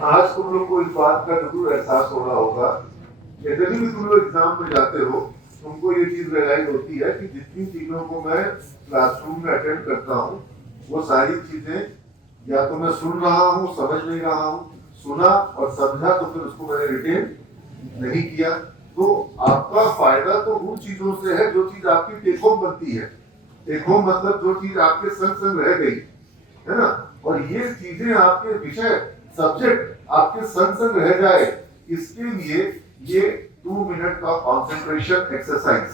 आज तुम लोग को इस बात का जरूर एहसास हो रहा होगा कि जब भी तुम लोग एग्जाम में जाते हो, तुमको ये चीज रियलाइज होती है कि जितनी चीजों को मैं क्लासरूम में अटेंड करता हूँ, वो सारी चीजें या तो मैं सुन रहा हूँ, समझ नहीं रहा हूँ, सुना और समझा तो फिर उसको मैंने रिटेन नहीं किया। तो आपका फायदा तो उन चीजों से है जो चीज आपकी टेक होम बनती है। टेक होम मतलब जो चीज आपके संग संग रह गई है ना, और ये चीजें आपके विषय सब्जेक्ट आपके संग संग रह जाए, इसके लिए ये 2 मिनट का कंसंट्रेशन एक्सरसाइज,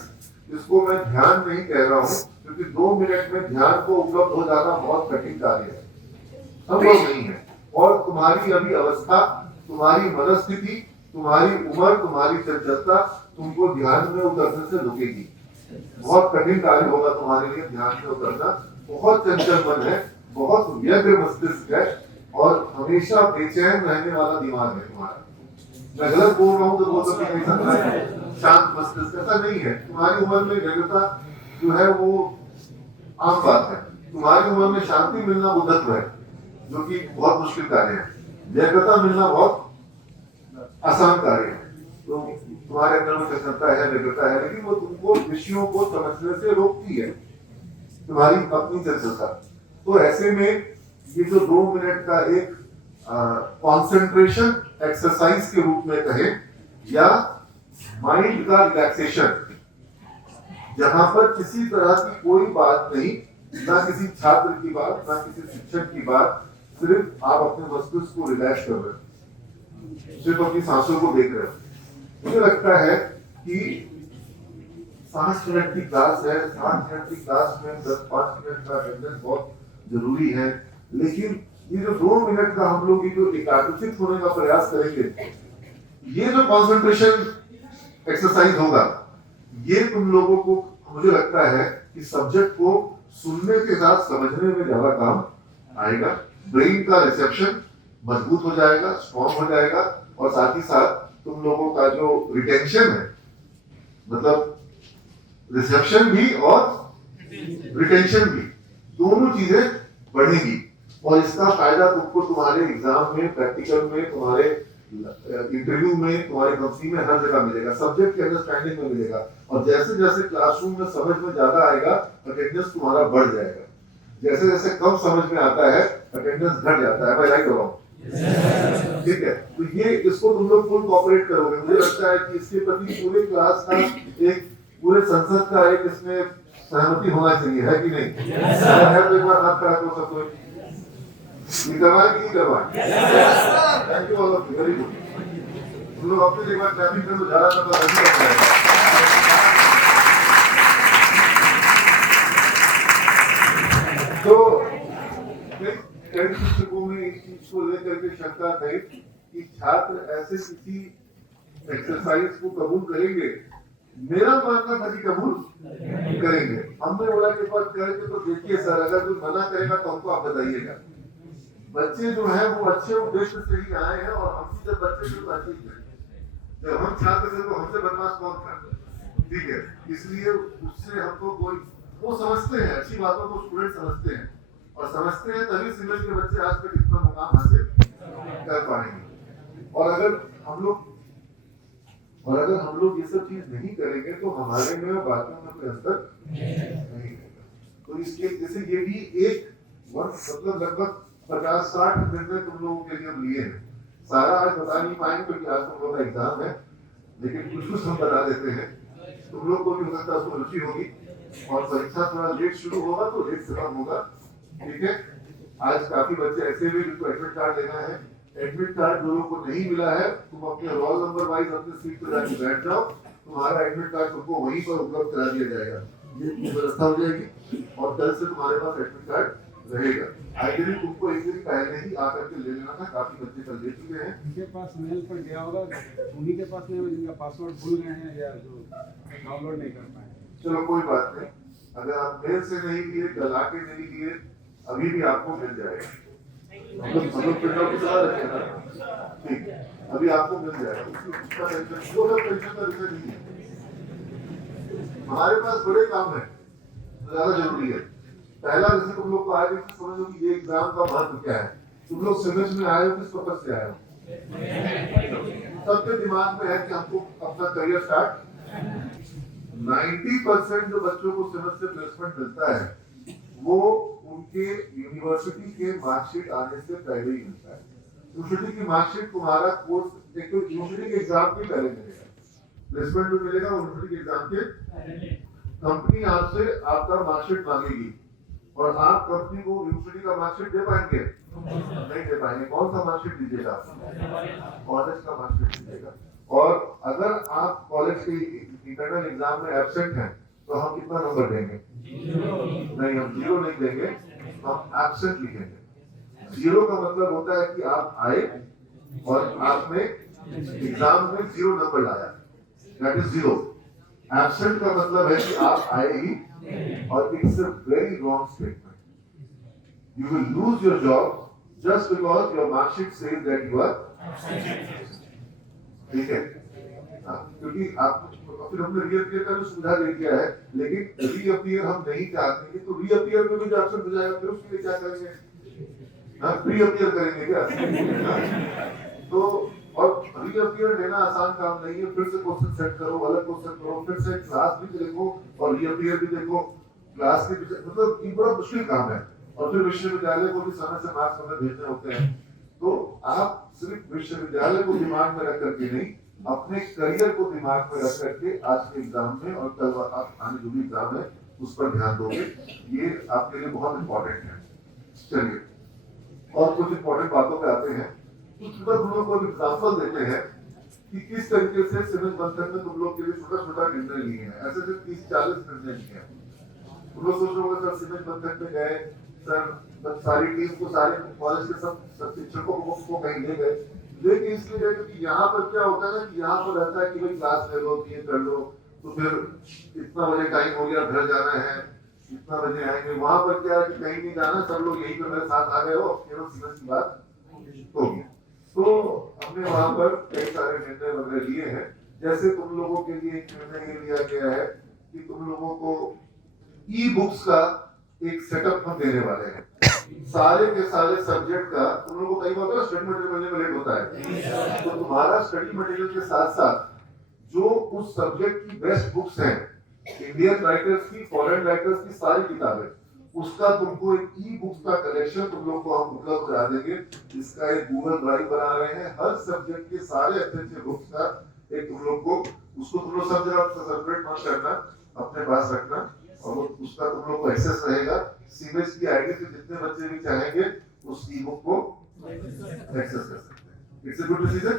इसको मैं ध्यान नहीं कह रहा हूं क्योंकि 2 मिनट में ध्यान को उपलब्ध हो जाना बहुत कठिन कार्य है, संभव नहीं है। और तुम्हारी अभी अवस्था, तुम्हारी मनस्थिति, तुम्हारी उम्र, तुम्हारी चंचलता तुमको ध्यान में उतरने से रोकेगी। बहुत कठिन कार्य होगा तुम्हारे लिए ध्यान में उतरना। बहुत चंचल मन है, बहुत व्यग्र मस्तिष्क है और हमेशा बेचैन रहने वाला दिमाग है तुम्हारा। मैं गलत बोल रहा हूँ तो बोल सकते नहीं सकता है, शांत मस्तिष्क ऐसा नहीं है। तुम्हारी उम्र में व्यग्रता जो है वो आम बात है। तुम्हारी उम्र में शांति मिलना बुद्धत्व है, जो कि बहुत मुश्किल कार्य है। व्यग्रता मिलना बहुत आसान कार्य है। तो तुम्हारे अंदर में प्रसन्नता है, व्यग्रता है, लेकिन वो तुमको विषयों को समझने से रोकती है, तुम्हारी अपनी चंचलता। तो ऐसे में ये जो 2 मिनट का एक कंसंट्रेशन एक्सरसाइज के रूप में कहें या माइंड का रिलैक्सेशन, जहां पर किसी तरह की कोई बात नहीं, ना किसी छात्र की बात, ना किसी शिक्षक की बात, सिर्फ आप अपने मस्तिष्क को रिलैक्स कर रहे हो, सिर्फ अपनी सांसों को देख रहे हो। मुझे लगता है कि 5 मिनट की क्लास है, 5 मिनट की क्लास में 10-5 मिनट का अटेंडेंस बहुत जरूरी है, लेकिन ये जो 2 मिनट का हम लोग ये जो एकाग्रचित होने का प्रयास करेंगे, ये जो कंसंट्रेशन एक्सरसाइज होगा, ये तुम लोगों को मुझे लगता है कि सब्जेक्ट को सुनने के साथ समझने में ज्यादा काम आएगा। ब्रेन का रिसेप्शन मजबूत हो जाएगा, स्ट्रॉन्ग हो जाएगा, और साथ ही साथ तुम लोगों का जो रिटेंशन है, मतलब रिसेप्शन भी और रिटेंशन भी, दोनों चीजें बढ़ेगी। और इसका फायदा तुमको तुम्हारे एग्जाम में, प्रैक्टिकल में, तुम्हारे इंटरव्यू में, तुम्हारी कंपनी में हर जगह मिलेगा, सब्जेक्ट के अंडरस्टैंडिंग में मिलेगा। और जैसे जैसे क्लासरूम में समझ में ज्यादा आएगा, अटेंडेंस तुम्हारा बढ़ जाएगा। जैसे जैसे कम समझ में आता है, अटेंडेंस घट जाता है। मैं राइट हो रहा हूँ? ठीक है, तो ये इसको तुम लोग फुल कोऑपरेट करोगे। मुझे लगता है कि इसके प्रति पूरे क्लास का, एक पूरे संसद का एक इसमें सहमति होना चाहिए, है कि नहीं? है तो एक बार हाथ खड़ा कर सकते हो। ये करवाएं कि नहीं करवाएं? Thank you all of you, very good. तुम लोग अपने एक बार ट्रैफिक में तो जा रहा था तो ऐसे करना है। तो कई शिक्षकों में इस चीज को लेकर के शंका है कि छात्र ऐसे किसी एक्सरसाइज को कबूल करेंगे। मेरा मानना था कि कबूल करेंगे। हमने बोला कि पर करेंगे तो देखिए सर, अगर कोई मना करेगा तो हमको आप बताइएगा। बच्चे जो है वो अच्छे उद्देश्य से ही आए हैं, और हम जब बच्चे जो अच्छे हैं, जब हम छात्र थे तो हमसे बदमाश कौन था? ठीक है, इसलिए उससे हमको कोई, वो समझते हैं अच्छी बातों को, स्टूडेंट समझते हैं, और समझते हैं तभी सिविल के बच्चे आज तक इतना मुकाम हासिल कर पाएंगे। और अगर हम लोग ये सब चीज नहीं करेंगे तो हमारे में बातों में कोई अंतर नहीं होगा। तो इसके जैसे ये भी एक वर्ष, मतलब लगभग 50-60 निर्णय तुम लोगों के लिए हम लिए हैं। सारा आज बता नहीं पाएंगे क्योंकि आज तुम लोगों का एग्जाम है, लेकिन कुछ कुछ हम बता देते हैं। तुम लोग को भी हो सकता है उसमें रुचि होगी, और परीक्षा थोड़ा लेट शुरू होगा तो लेट खत्म होगा। ठीक है, आज काफी बच्चे ऐसे भी जिनको एडमिट कार्ड लेना है। एडमिट कार्ड जो लोगों को नहीं मिला है, तुम अपने रोल नंबर वाइज अपने सीट पर जाके बैठ जाओ, तुम्हारा एडमिट कार्ड तुमको वहीं पर उपलब्ध करा दिया जाएगा। ये व्यवस्था हो जाएगी, और कल से तुम्हारे पास एडमिट कार्ड रहेगा। आइडियली तुमको एक दिन पहले ही आकर के ले लेना था, काफी बच्चे कल ले चुके हैं। उनके पास मेल पर गया होगा, उन्हीं के पास नहीं होगा जिनका पासवर्ड भूल गए हैं या जो डाउनलोड नहीं कर पाए। चलो कोई बात नहीं, अगर आप मेल से नहीं लिए, कल आके नहीं लिए, अभी भी आपको मिल जाएगा। प्रिंट आउट चला रखे ना, ठीक, अभी आपको मिल जाएगा। उसका टेंशन, वो सब टेंशन का विषय नहीं है। हमारे पास बड़े काम है, ज्यादा जरूरी है। पहला, जैसे तुम लोग को आज समझ लो कि ये एग्जाम का महत्व क्या है। तुम लोग समझ में आए हो, किस पर्पज से आए हो? सबके दिमाग में है कि हमको अपना करियर स्टार्ट। 90% जो बच्चों को सिविल से प्लेसमेंट मिलता है वो उनके यूनिवर्सिटी के मार्कशीट आने से पहले ही मिलता है। यूनिवर्सिटी की मार्कशीट तुम्हारा कोर्स एक तो यूनिवर्सिटी के एग्जाम के पहले मिलेगा, प्लेसमेंट जो मिलेगा यूनिवर्सिटी के एग्जाम के। कंपनी आपसे आपका मार्कशीट मांगेगी और आप कंपनी को यूनिवर्सिटी का मार्कशीट दे पाएंगे? नहीं दे पाएंगे। कौन सा मार्कशीट दीजिएगा? कॉलेज का मार्कशीट दीजिएगा। और अगर आप कॉलेज के इंटरनल एग्जाम में एब्सेंट हैं तो हम कितना नंबर देंगे? नहीं, हम 0 नहीं देंगे, हम एब्सेंट लिखेंगे। 0 का मतलब होता है कि आप आए और आपने एग्जाम में 0 नंबर लाया, दैट इज 0। एब्सेंट का मतलब है कि आप आए ही, और it's a very wrong statement. You will lose your job just because your mark sheet says that you are absent. ठीक है? हाँ, क्योंकि आप फिर हमने रीअपियर का भी सुविधा दे दिया है, लेकिन रीअपियर हम नहीं चाहते तो रीअपियर में भी जो एब्सेंट हो जाएगा फिर उसके लिए क्या करेंगे? हाँ, रीअपियर करेंगे क्या? तो और रीअपियर लेना आसान काम नहीं है। फिर से क्वेश्चन सेट करो, अलग क्वेश्चन करो, फिर से क्लास भी देखो और रीअपियर भी देखो, क्लास के पीछे, मतलब ये बड़ा मुश्किल काम है। और फिर विश्वविद्यालय को भी समय से मार्क्स हमें भेजने होते हैं। तो आप सिर्फ विश्वविद्यालय को दिमाग में रख करके नहीं, अपने करियर को दिमाग में रख करके आज के एग्जाम में और कल आप आने जो भी एग्जाम है उस पर ध्यान दोगे, ये आपके लिए बहुत इंपॉर्टेंट है। चलिए और कुछ इंपॉर्टेंट बातों पे आते हैं। कुछ हम लोग को एग्जाम्पल देते हैं कि किस तरीके से सिविल बंधन में तुम लोग के लिए छोटा छोटा निर्णय लिए हैं। ऐसे सिर्फ 30-40 निर्णय लिए हैं। तुम लोग सोच रहे होंगे सर सिविल बंधन में गए, सर सारी टीम को, सारे कॉलेज के सब शिक्षकों को कहीं ले गए, लेकिन इसलिए गए क्योंकि यहाँ पर क्या होता है ना कि यहाँ पर रहता है कि भाई क्लास ले लो, ये कर लो, तो फिर इतना बजे टाइम हो गया, घर जाना है, इतना बजे आएंगे। वहां पर क्या है कि कहीं नहीं जाना, सब लोग यहीं पे मेरे साथ आ गए हो, केवल सीधा सी बात होगी। तो हमने वहां पर कई सारे निर्णय वगैरह लिए हैं। जैसे तुम लोगों के लिए एक निर्णय ये लिया गया है कि तुम लोगों को ई बुक्स का एक सेटअप हम देने वाले हैं। सारे के सारे सब्जेक्ट का तुम लोगों को कई बार स्टडी मटेरियल मिलने में लेट होता है, तो तुम्हारा स्टडी मटेरियल के साथ साथ जो उस सब्जेक्ट की बेस्ट बुक्स हैं, इंडियन राइटर्स की, फॉरेन राइटर्स की सारी किताबें, उसका तुमको एक ई बुक्स का कलेक्शन तुम लोग को हम उपलब्ध करा देंगे। इसका एक गूगल ड्राइव बना रहे हैं, हर सब्जेक्ट के सारे अच्छे बुक्स का एक तुम लोग को, उसको तुम लोग सब जगह सेपरेट मत करना, अपने पास रखना, और उसका तुम लोग को एक्सेस रहेगा। सीबीएस की आईडी से जितने बच्चे भी चाहेंगे उस ई बुक को एक्सेस कर सकते हैं। It's a good decision.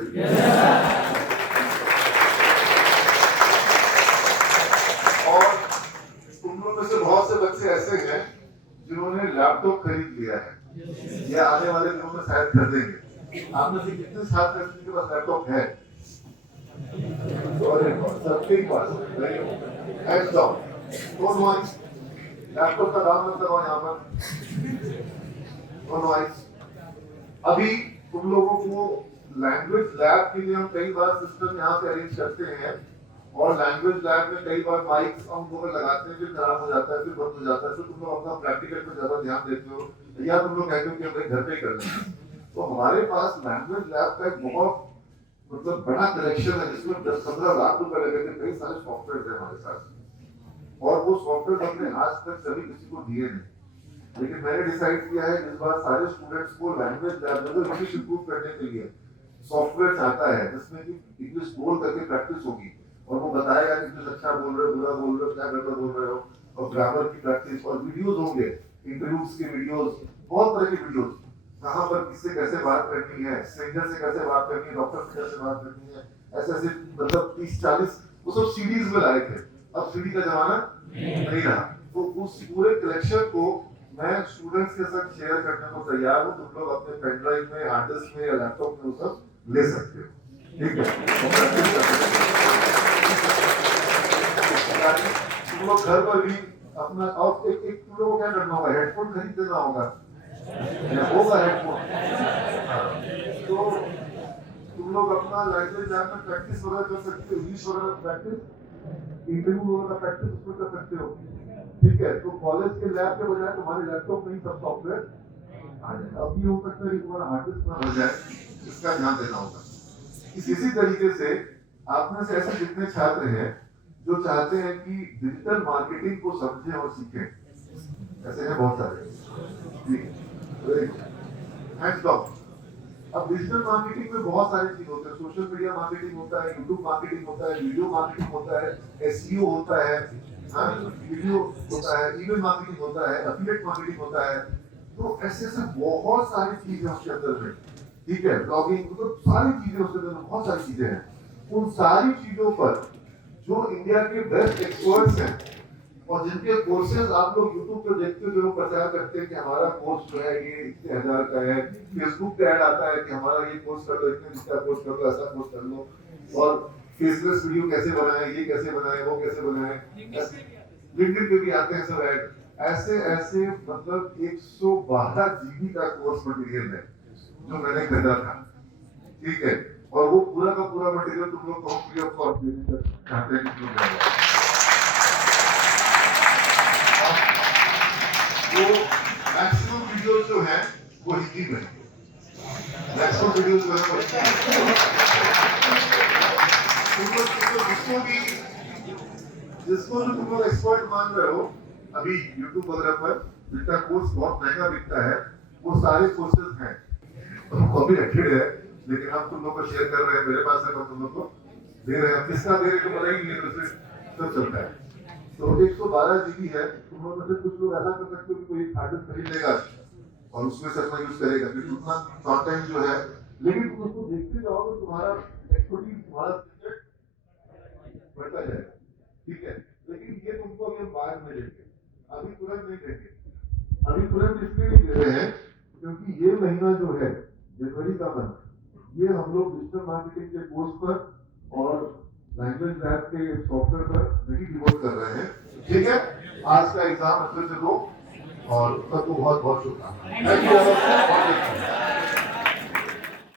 और तुम लोग में से बहुत से बच्चे ऐसे हैं जिन्होंने लैपटॉप खरीद लिया है या आने वाले दिनों में शायद खरीदेंगे। आप में से कितने छात्र हैं जिनके पास लैपटॉप है? सबके पास hands down. Don't worry, laptop का दाम मत लगाओ यहाँ पर। Don't worry. अभी तुम लोगों को लैंग्वेज लैब के लिए हम कई बार सिस्टम यहाँ पे अरेंज करते हैं, और लैंग्वेज लैब में कई बार माइक्स हम लोग लगाते हैं, फिर खराब हो जाता है, फिर बंद हो जाता है, फिर तुम लोग अपना प्रैक्टिकल पे ज्यादा ध्यान देते हो, या तुम लोग कहते हो कि हमने घर पे ही कर लेंगे। तो हमारे पास लैंग्वेज लैब का एक बहुत मतलब बड़ा कलेक्शन है, जिसमें 10-15 लाख रुपए लगे थे। कई सारे सॉफ्टवेयर है हमारे साथ, और वो सॉफ्टवेयर हमने आज तक कभी किसी को दिए नहीं। लेकिन मैंने डिसाइड किया है इस बार सारे स्टूडेंट्स को लैंग्वेज लैब में इंग्लिश इंप्रूव करने के लिए सॉफ्टवेयर चाहता है, जिसमें कि इंग्लिश बोल करके प्रैक्टिस होगी, और वो बताएगा कि इंग्लिश अच्छा बोल रहे हो, बुरा बोल रहे हो, क्या गड़बड़ बोल रहे हो, और ग्रामर की प्रैक्टिस, और वीडियोस होंगे, इंटरव्यूज के वीडियोस, बहुत तरह के वीडियोस, कहाँ पर किससे कैसे बात करनी है, स्ट्रेंजर से कैसे बात करनी है, डॉक्टर से कैसे बात करनी है, ऐसे मतलब 30-40 वो सब सीडीज में लाए थे। अब सीडी का जमाना नहीं रहा, तो उस पूरे कलेक्शन को मैं स्टूडेंट्स के साथ शेयर करने को तैयार हूँ। तुम लोग अपने पेन ड्राइव में, हार्ड डिस्क में या लैपटॉप में वो सब ले सकते हो, ठीक है? तुम लोग घर पर भी अपना, और एक तुम लोगों को क्या करना होगा, हेडफोन खरीद देना होगा हेडफोन। तो तुम लोग अपना लैंग्वेज लैब में प्रैक्टिस वगैरह कर सकते हो, इंग्लिश वगैरह प्रैक्टिस, इंटरव्यू वगैरह प्रैक्टिस उसमें कर सकते हो, ठीक है? तो कॉलेज के लैब के बजाय तुम्हारे लैपटॉप में ही सब सॉफ्टवेयर आ जाए। अब ये हो सकता है कि तुम्हारा हार्ड डिस्क ना भर जाए, इसका ध्यान देना होगा। इसी तरीके से आप में से ऐसे जितने छात्र हैं जो चाहते हैं कि डिजिटल मार्केटिंग को समझें और सीखें, ऐसे हैं बहुत सारे, ठीक, हैंड्स डाउन। अब डिजिटल मार्केटिंग में बहुत सारी चीज होते हैं, सोशल मीडिया मार्केटिंग होता है, यूट्यूब मार्केटिंग होता है, वीडियो मार्केटिंग होता है, एसईओ होता है, वीडियो होता है, ईमेल मार्केटिंग होता है, एफिलिएट मार्केटिंग होता है। तो ऐसे ऐसे बहुत सारी चीजें उसके अंदर में, ठीक है, ब्लॉगिंग, तो सारी चीजें उसके अंदर में बहुत सारी चीजें हैं। उन सारी चीजों पर जो इंडिया के बेस्ट एक्सपर्ट्स हैं और जिनके कोर्सेज आप लोग यूट्यूब पे देखते हो, जो लोग प्रचार करते हैं कि हमारा कोर्स जो है ये इतने हजार का है, फेसबुक पे ऐड आता है कि हमारा ये कोर्स कर लो, इतने दिन का कोर्स कर लो, ऐसा कोर्स कर लो, और फेसलेस वीडियो कैसे बनाए, ये कैसे बनाए, वो कैसे बनाए, लिंक्डइन पे भी आते हैं सब ऐड। ऐसे ऐसे मतलब 112 जीबी का कोर्स मटेरियल है जो मैंने खरीदा था, ठीक है, और वो पूरा का पूरा मटेरियल तुम लोग को फ्री ऑफ कॉस्ट देने चाहते हैं कि वो मैक्सिमम वीडियोस जो है वो हिंदी में, मैक्सिमम वीडियोस जो है वो जिसको जो तुम लोग एक्सपर्ट मान रहे हो अभी यूट्यूब वगैरह पर, जिनका कोर्स बहुत महंगा बिकता है, वो सारे कोर्सेज हैं, कॉपीराइटेड है, लेकिन हम तुम लोग को शेयर कर रहे हैं, मेरे पास है, मैं तुम लोग को दे रहे हैं, किसका दे रहे हैं पता ही नहीं है, तो सब चलता है। तो 112 जीबी है, तुम लोग में से कुछ लोग ऐसा कर सकते हो कि कोई हार्ड खरीद लेगा और उसमें से अपना यूज करेगा, फिर उतना कंटेंट जो है, लेकिन तुम उसको देखते जाओगे, तुम्हारा एक्सपर्टीज, तुम्हारा सब्जेक्ट बढ़ता जाएगा, ठीक है। लेकिन ये तुमको अभी हम बाद में देंगे, अभी तुरंत नहीं देंगे। अभी तुरंत इसलिए नहीं दे रहे हैं क्योंकि ये महीना जो है जनवरी का महीना, ये हम लोग डिजिटल मार्केटिंग के कोर्स पर और लैंग्वेज लैब के सॉफ्टवेयर पर नहीं डिवोट कर रहे हैं, ठीक है। आज का एग्जाम अच्छे से दो और सबको बहुत बहुत शुभकामनाएं।